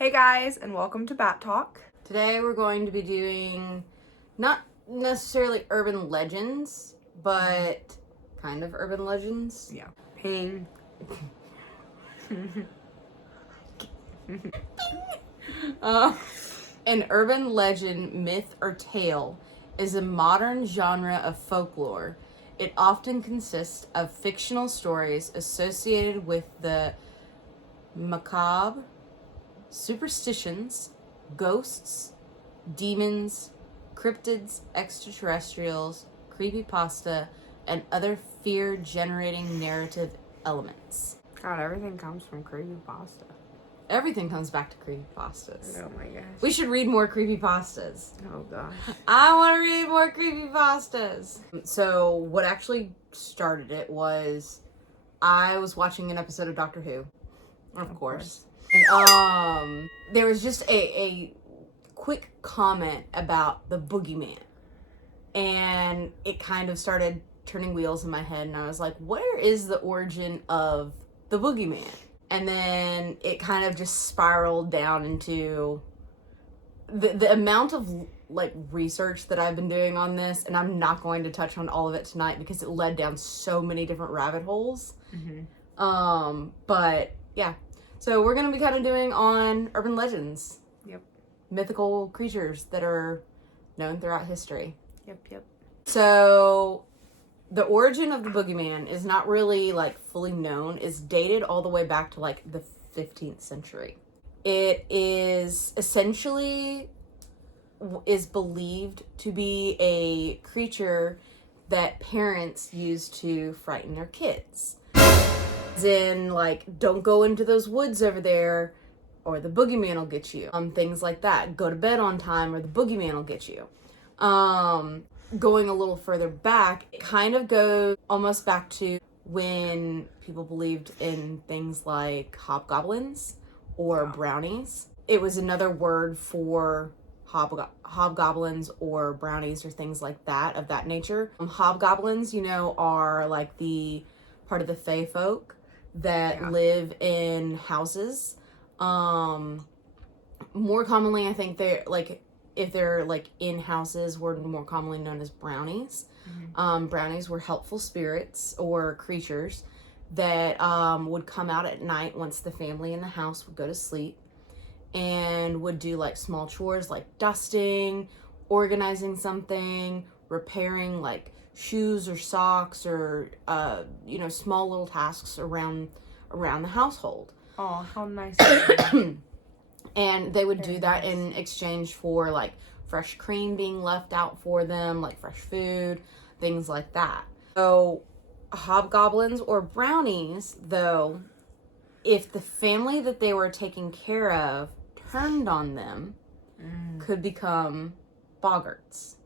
Hey guys, and welcome to Bat Talk. Today we're going to be doing not necessarily urban legends, but kind of urban legends. Yeah. Pain. An urban legend, myth, or tale is a modern genre of folklore. It often consists of fictional stories associated with the macabre, superstitions, ghosts, demons, cryptids, extraterrestrials, creepypasta, and other fear-generating narrative elements. God, everything comes from creepypasta. Everything comes back to creepypastas. Oh my gosh. We should read more creepypastas. Oh gosh. I want to read more creepypastas. So what actually started it was I was watching an episode of Doctor Who, of course. And, there was just a quick comment about the boogeyman, and it kind of started turning wheels in my head, and I was like, where is the origin of the boogeyman? And then it kind of just spiraled down into the amount of like research that I've been doing on this, and I'm not going to touch on all of it tonight because it led down so many different rabbit holes. But yeah, so we're gonna be kind of doing on urban legends. Yep. Mythical creatures that are known throughout history. Yep. So the origin of the boogeyman is not really like fully known. It's dated all the way back to like the 15th century. It is essentially is believed to be a creature that parents use to frighten their kids. As in, like, don't go into those woods over there, or the boogeyman will get you. Things like that. Go to bed on time, or the boogeyman will get you. Going a little further back, it kind of goes almost back to when people believed in things like hobgoblins or brownies. It was another word for hobgoblins or brownies or things like that, of that nature. Hobgoblins, are like the part of the fae folk that live in houses. More commonly, I think they're like, if they're like in houses, were more commonly known as brownies. Brownies were helpful spirits or creatures that would come out at night once the family in the house would go to sleep, and would do like small chores like dusting, organizing something, repairing like shoes or socks, or small little tasks around the household. Oh, how nice. And they would do that in exchange for like fresh cream being left out for them, like fresh food, things like that. So hobgoblins or brownies, though, if the family that they were taking care of turned on them, could become boggarts.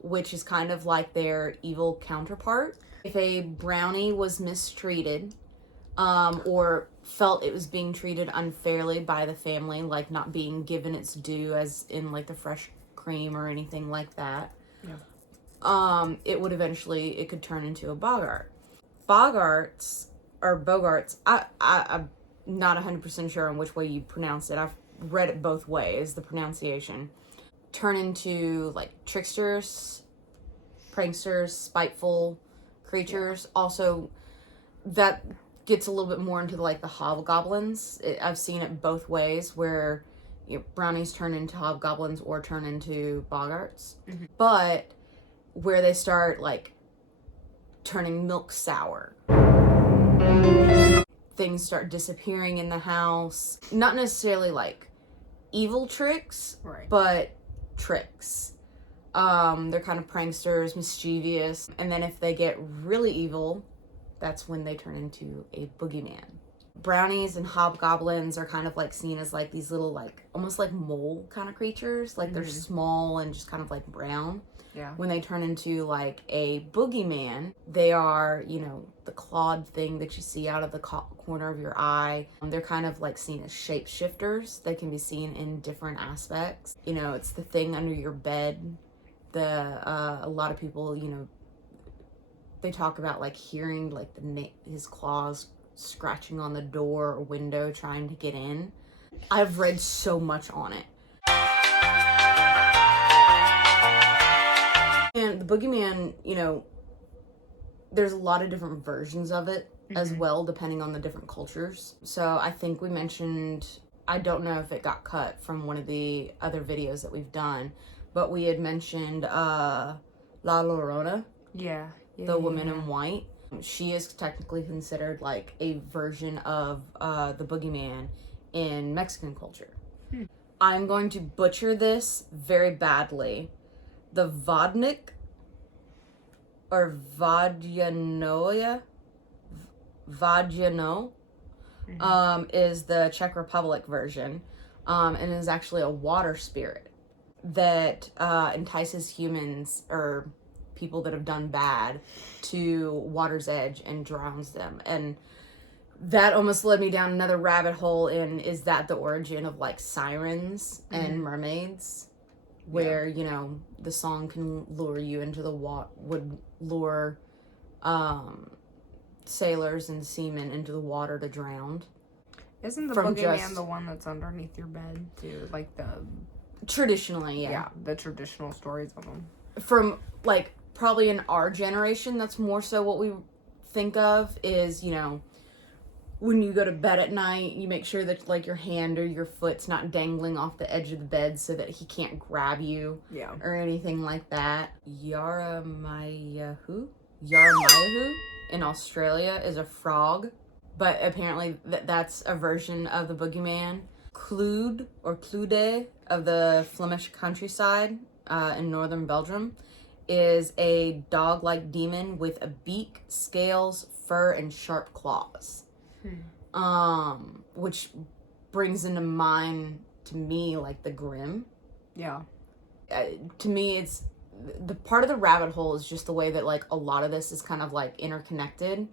Which is kind of like their evil counterpart. If a brownie was mistreated, or felt it was being treated unfairly by the family, like not being given its due, as in like the fresh cream or anything like that, it would eventually, it could turn into a boggart. Boggarts, or bogarts, I'm not 100% sure on which way you pronounce it. I've read it both ways, the pronunciation. Turn into like tricksters, pranksters, spiteful creatures. Also, that gets a little bit more into like the hobgoblins. I've seen it both ways, where brownies turn into hobgoblins or turn into boggarts. But where they start like turning milk sour, things start disappearing in the house. Not necessarily like evil tricks, Right. but tricks. They're kind of pranksters, mischievous, and then if they get really evil, that's when they turn into a boogeyman. Brownies and hobgoblins are kind of like seen as like these little, like almost like mole kind of creatures. Like they're small and just kind of like brown. Yeah. When they turn into like a boogeyman, they are, the clawed thing that you see out of the corner of your eye. They're kind of like seen as shapeshifters. They can be seen in different aspects. It's the thing under your bed. A lot of people, they talk about like hearing like his claws scratching on the door or window trying to get in. I've read so much on it. And the boogeyman, you know, there's a lot of different versions of it as well, depending on the different cultures. So I think we mentioned, I don't know if it got cut from one of the other videos that we've done, but we had mentioned La Llorona, Yeah. the woman in white. She is technically considered like a version of the boogeyman in Mexican culture. I'm going to butcher this very badly. The Vodnik or Vodjano is the Czech Republic version, and is actually a water spirit that entices humans or people that have done bad to water's edge and drowns them. And that almost led me down another rabbit hole in, is that the origin of like sirens and mermaids, where you know the song can lure you into the would lure sailors and seamen into the water to drown. Isn't the From boogeyman just- the one that's underneath your bed too? Like the Traditionally, yeah. the traditional stories of them. From like probably in our generation, that's more so what we think of is, you know, when you go to bed at night, you make sure that like your hand or your foot's not dangling off the edge of the bed so that he can't grab you Yeah. or anything like that. Yaramayahu in Australia is a frog, but apparently that's a version of the boogeyman. Clude or Clude of the Flemish countryside in northern Belgium is a dog-like demon with a beak, scales, fur, and sharp claws. Which brings into mind to me like the Grimm. Yeah. To me, it's the part of the rabbit hole is just the way that like a lot of this is kind of like interconnected,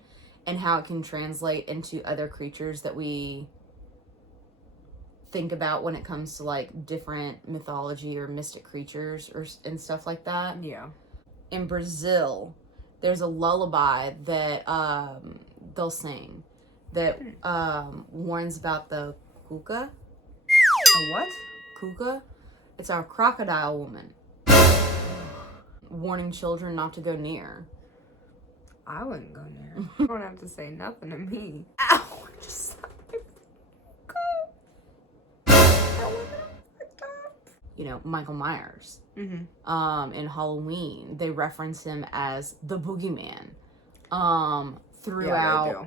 and how it can translate into other creatures that we think about when it comes to like different mythology or mystic creatures and stuff like that. Yeah. In Brazil, there's a lullaby that they'll sing that warns about the cuca. A what? Cuca? It's our crocodile woman. Warning children not to go near. I wouldn't go near. You don't have to say nothing to me. Ow! Just You know, Michael Myers. Mm-hmm. In Halloween, they reference him as the boogeyman. Throughout, Yeah,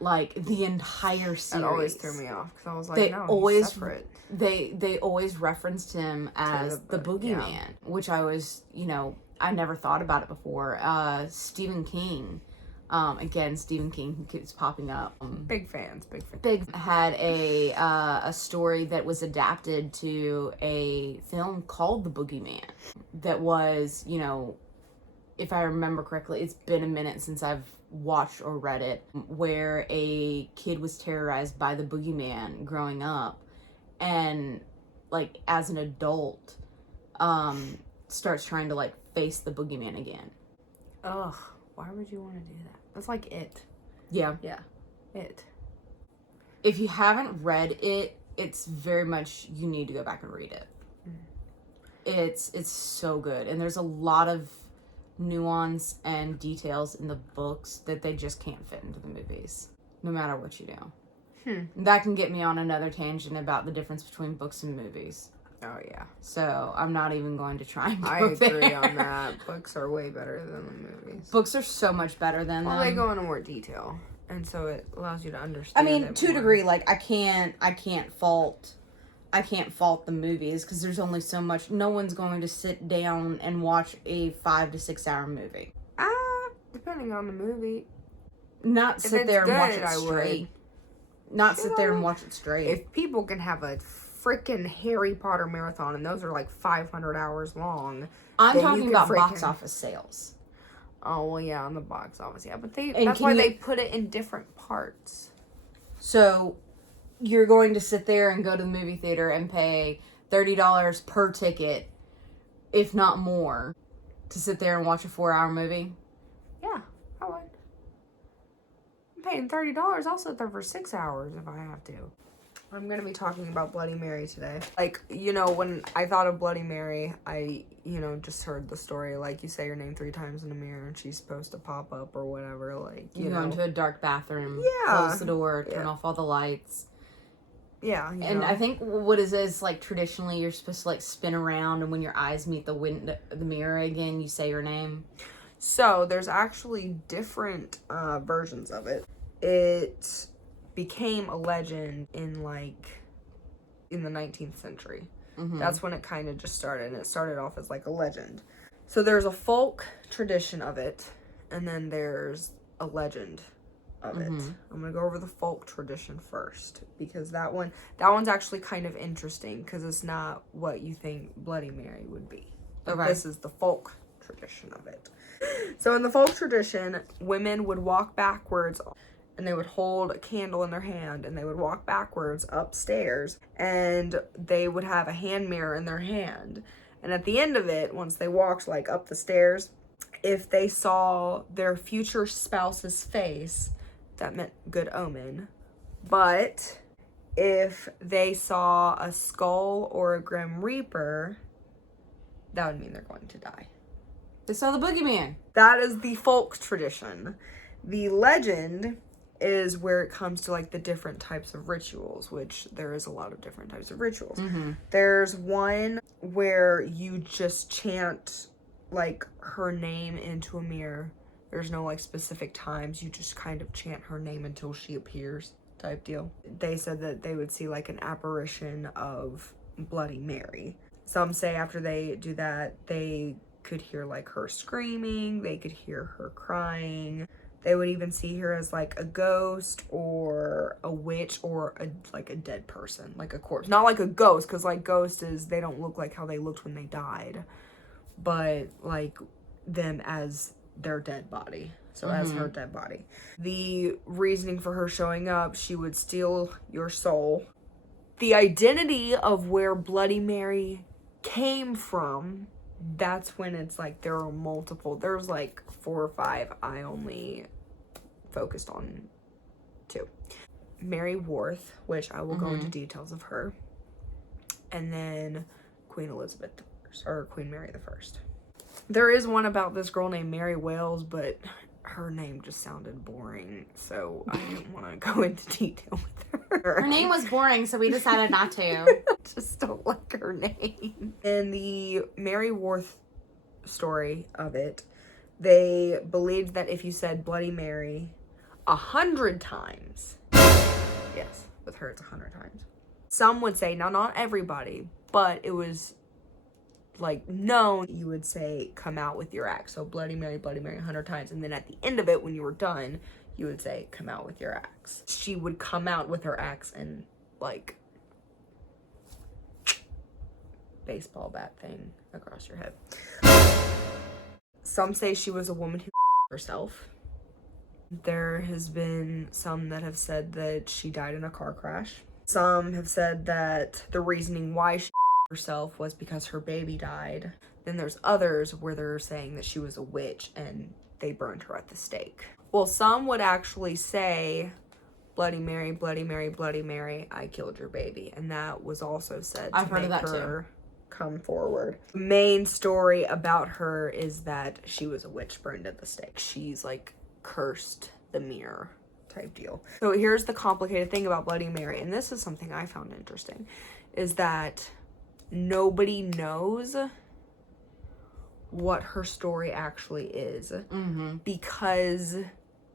like the entire series. that always threw me off because I was like, They no, always he's separate. They always referenced him as the boogeyman, yeah. which I was, you know, I never thought about it before. Stephen King, again, Stephen King keeps popping up. Big fans, big fans. Big had a story that was adapted to a film called The Boogeyman that was, you know, if I remember correctly, it's been a minute since I've watched or read it, where a kid was terrorized by the boogeyman growing up, and like as an adult starts trying to like face the boogeyman again. Ugh, why would you want to do that? That's like It. Yeah. It. If you haven't read it, it's very much, you need to go back and read it. It's so good, and there's a lot of nuance and details in the books that they just can't fit into the movies, no matter what you do. That can get me on another tangent about the difference between books and movies. Oh yeah. So I'm not even going to try and go I agree there. on that. Books are way better than the movies. Books are so much better than Well, them. they go into more detail, and so it allows you to I understand. mean, it to a more. degree, like I can't fault the movies because there's only so much. No one's going to sit down and watch a 5 to 6 hour movie. Depending on the movie. Not sit there and watch it I straight. would. Not sit there and watch it straight. If people can have a freaking Harry Potter marathon, and those are like 500 hours long. I'm then talking you about could box freaking- office sales. Oh well, yeah, on the box office, yeah, but And that's can why you- they put it in different parts. So you're going to sit there and go to the movie theater and pay $30 per ticket, if not more, to sit there and watch a 4-hour movie? Yeah, I would. I'm paying $30. I'll sit there for 6 hours if I have to. I'm going to be talking about Bloody Mary today. Like, you know, when I thought of Bloody Mary, I, you know, just heard the story. Like, you say your name 3 times in a mirror and she's supposed to pop up or whatever. Like, you go into a dark bathroom, Yeah. close the door, turn off all the lights. Yeah. And I think what is like traditionally you're supposed to like spin around, and when your eyes meet the mirror again, you say your name. So there's actually different versions of it. It became a legend in the 19th century. Mm-hmm. That's when it kind of just started, and it started off as like a legend. So there's a folk tradition of it, and then there's a legend of it. I'm gonna go over the folk tradition first, because that one's actually kind of interesting, because it's not what you think Bloody Mary would be. But this is the folk tradition of it. So in the folk tradition, women would walk backwards, and they would hold a candle in their hand, and they would walk backwards upstairs, and they would have a hand mirror in their hand. And at the end of it, once they walked like up the stairs, if they saw their future spouse's face, that meant good omen. But if they saw a skull or a grim reaper, that would mean they're going to die. They saw the boogeyman. That is the folk tradition. The legend is where it comes to like the different types of rituals, which there is a lot of different types of rituals. There's one where you just chant like her name into a mirror. There's no like specific times, you just kind of chant her name until she appears type deal. They said that they would see like an apparition of Bloody Mary. Some say after they do that, they could hear like her screaming, they could hear her crying. They would even see her as like a ghost or a witch or like a dead person, like a corpse. Not like a ghost, because like ghosts they don't look like how they looked when they died, but like them as their dead body. So as her dead body. The reasoning for her showing up, she would steal your soul. The identity of where Bloody Mary came from, that's when it's like there are multiple. There's like 4 or 5. I only focused on 2. Mary Worth, which I will go into details of her, and then Queen Elizabeth I, or Queen Mary I. There is one about this girl named Mary Wales, but her name just sounded boring, so I didn't want to go into detail with her. Her name was boring, so we decided not to. Just don't like her name. In the Mary Worth story of it, they believed that if you said Bloody Mary 100 times, yes, with her it's 100 times. Some would say, now not everybody, but it was like known, you would say come out with your axe. So Bloody Mary 100 times, and then at the end of it, when you were done, you would say come out with your axe. She would come out with her axe and like baseball bat thing across your head. Some say she was a woman who herself. There has been some that have said that she died in a car crash. Some have said that the reasoning why she herself was because her baby died. Then there's others where they're saying that she was a witch and they burned her at the stake. Well, some would actually say, Bloody Mary, Bloody Mary, Bloody Mary, I killed your baby. And that was also said to make her come forward. The main story about her is that she was a witch burned at the stake. She's like cursed the mirror type deal. So here's the complicated thing about Bloody Mary, and this is something I found interesting, is that nobody knows what her story actually is, because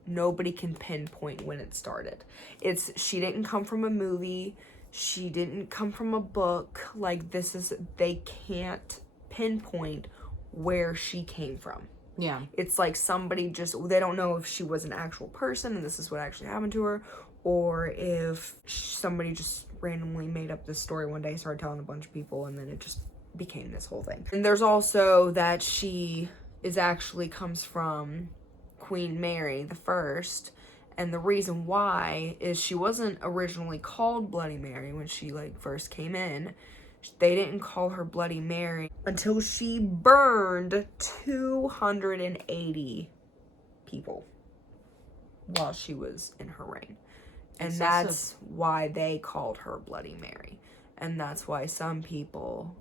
nobody can pinpoint when it started. She didn't come from a movie, she didn't come from a book. Like, they can't pinpoint where she came from. Yeah. It's like somebody they don't know if she was an actual person and this is what actually happened to her, or if somebody just randomly made up this story one day, started telling a bunch of people, and then it just became this whole thing. And there's also that she comes from Queen Mary I, and the reason why is she wasn't originally called Bloody Mary when she first came in. They didn't call her Bloody Mary until she burned 280 people. while she was in her reign. And Excessive. that's why they called her Bloody Mary. And that's why some people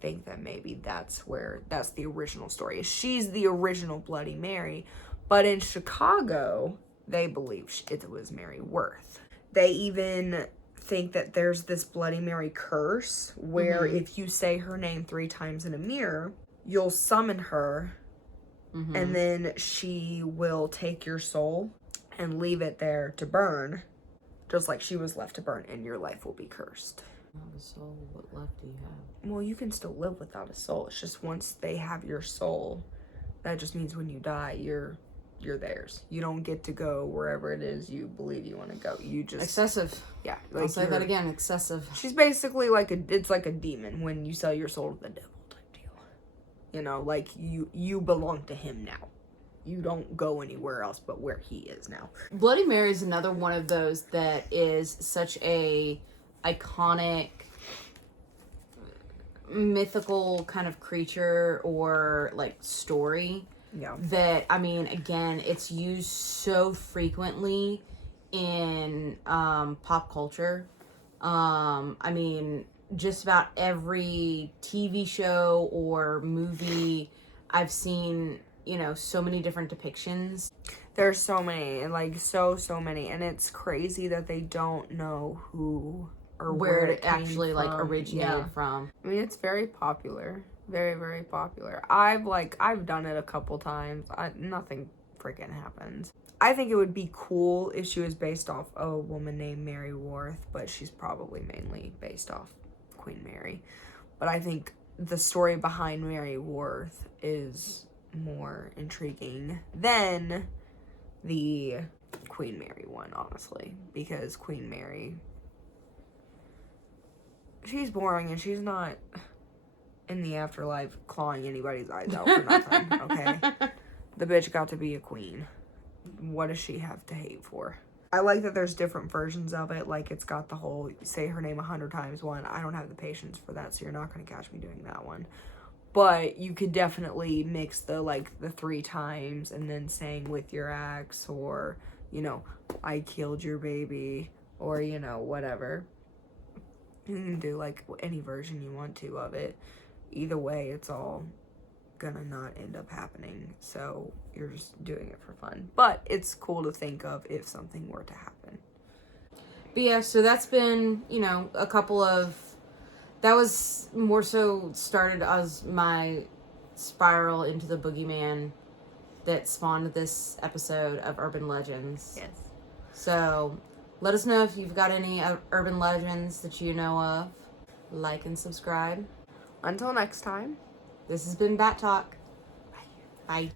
think that maybe that's the original story. She's the original Bloody Mary. But in Chicago, they believe it was Mary Worth. They even think that there's this Bloody Mary curse where if you say her name 3 times in a mirror, you'll summon her, and then she will take your soul and leave it there to burn, just like she was left to burn, and your life will be cursed. Not a soul. What left do you have? Well, you can still live without a soul. It's just once they have your soul, that just means when you die, you're theirs. You don't get to go wherever it is you believe you want to go. You just Excessive. yeah. I'll say that again. Excessive. She's basically like it's like a demon when you sell your soul to the devil type deal. You know, like you belong to him now. You don't go anywhere else but where he is now. Bloody Mary is another one of those that is such a iconic mythical kind of creature or like story. Yeah. That, I mean, again, it's used so frequently in pop culture. I mean, just about every TV show or movie I've seen, you know, so many different depictions. There's so many, and like so many, and it's crazy that they don't know who or Where it came actually like from. originated Yeah. from. I mean, it's very popular. Very, very popular. I've done it a couple times. Nothing freaking happens. I think it would be cool if she was based off a woman named Mary Worth, but she's probably mainly based off Queen Mary. But I think the story behind Mary Worth is more intriguing than the Queen Mary one, honestly. Because Queen Mary, she's boring and she's not in the afterlife clawing anybody's eyes out for nothing, okay? The bitch got to be a queen. What does she have to hate for? I like that there's different versions of it. Like, it's got the whole say her name 100 times one. I don't have the patience for that, so you're not going to catch me doing that one. But you could definitely mix the 3 times and then saying with your axe, or, you know, I killed your baby, or, you know, whatever. You can do, like, any version you want to of it. Either way, it's all gonna not end up happening, so you're just doing it for fun. But it's cool to think of if something were to happen. But yeah, so that's been, you know, a couple of... That was more so started as my spiral into the boogeyman that spawned this episode of Urban Legends. Yes. So, let us know if you've got any urban legends that you know of. Like and subscribe. Until next time. This has been Bat Talk. Bye. Bye.